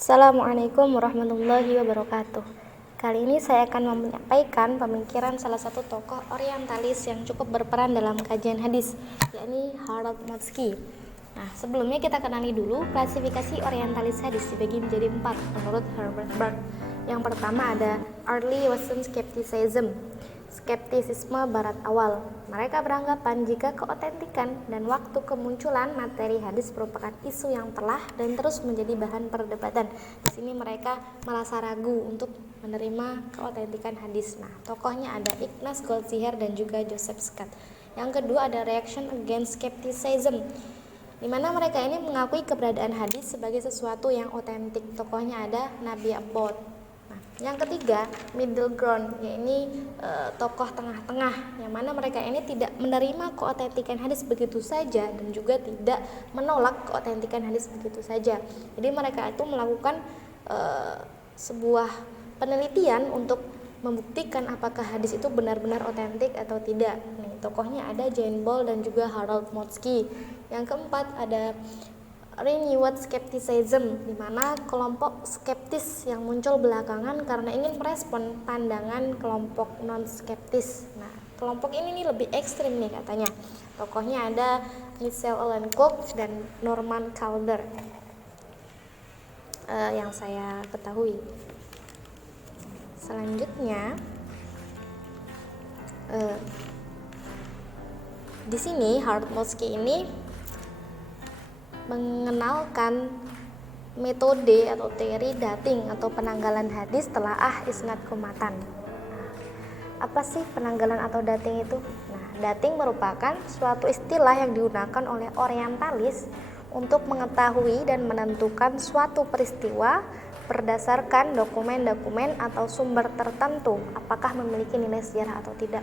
Assalamualaikum warahmatullahi wabarakatuh. Kali ini saya akan menyampaikan pemikiran salah satu tokoh orientalis yang cukup berperan dalam kajian hadis, yakni Harold Motsky. Nah, sebelumnya kita kenali dulu klasifikasi orientalis hadis dibagi menjadi 4 menurut Herbert Berg. Yang pertama ada Early Western Skepticism, skeptisisme barat awal. Mereka beranggapan jika keotentikan dan waktu kemunculan materi hadis merupakan isu yang telah dan terus menjadi bahan perdebatan. Di sini mereka merasa ragu untuk menerima keotentikan hadis. Nah, tokohnya ada Ignaz Goldziher dan juga Joseph Scott. Yang kedua ada Reaction Against Skepticism, di mana mereka ini mengakui keberadaan hadis sebagai sesuatu yang otentik. Tokohnya ada Nabi Abbott. Yang ketiga, middle ground, yaitu tokoh tengah-tengah, yang mana mereka ini tidak menerima keotentikan hadis begitu saja dan juga tidak menolak keotentikan hadis begitu saja. Jadi mereka itu melakukan sebuah penelitian untuk membuktikan apakah hadis itu benar-benar otentik atau tidak. Nih, tokohnya ada Jane Ball dan juga Harold Motsky. Yang keempat ada Renewed Skepticism, di mana kelompok skeptis yang muncul belakangan karena ingin merespon pandangan kelompok non-skeptis. Nah, kelompok ini nih lebih ekstrim nih katanya. Tokohnya ada Michel Allen Cook dan Norman Calder yang saya ketahui. Selanjutnya, di sini Harold Motsky ini mengenalkan metode atau teori dating atau penanggalan hadis telaah isnad kumatan. Apa sih penanggalan atau dating itu? Nah, dating merupakan suatu istilah yang digunakan oleh orientalis untuk mengetahui dan menentukan suatu peristiwa berdasarkan dokumen-dokumen atau sumber tertentu, apakah memiliki nilai sejarah atau tidak.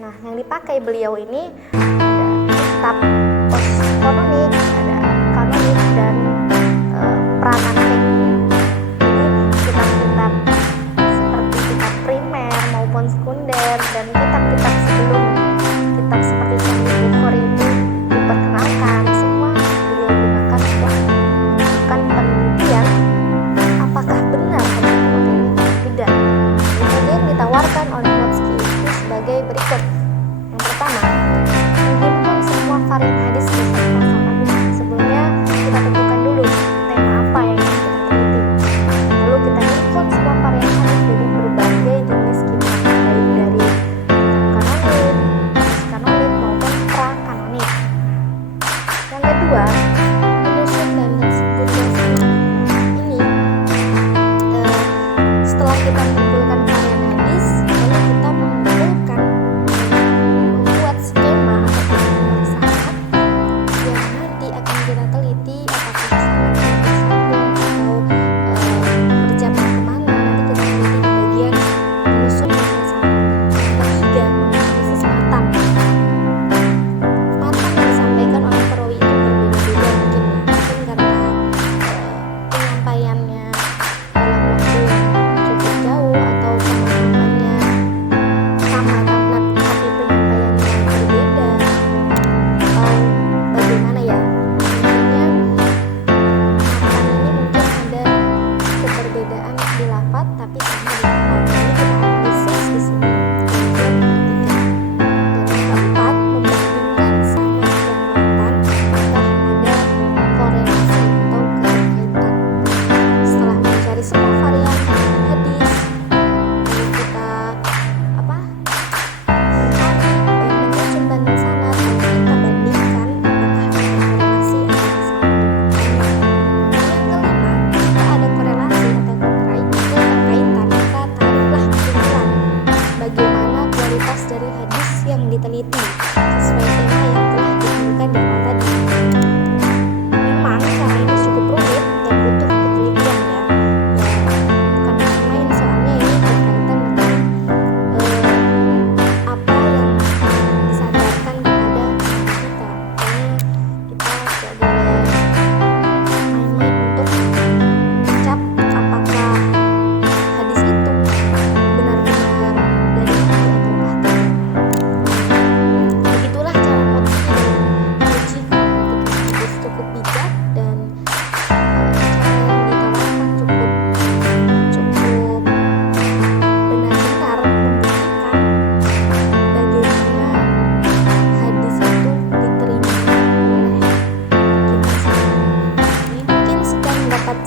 Nah, yang dipakai beliau ini ada kitab postkanonik, ada kanonik dan prananik. Jadi kitab-kitab seperti kitab primer maupun sekunder dan kitab-kitab sebelum kitab seperti Sahih Bukhari ini diperkenalkan, semua beliau gunakan untuk melakukan penelitian apakah benar hadis otentik atau tidak. Metode yang ditawarkan oleh Motsky itu sebagai berikut. Yang pertama, menghimpun semua varian hadis beserta sanadnya.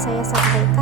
saya sampaikan.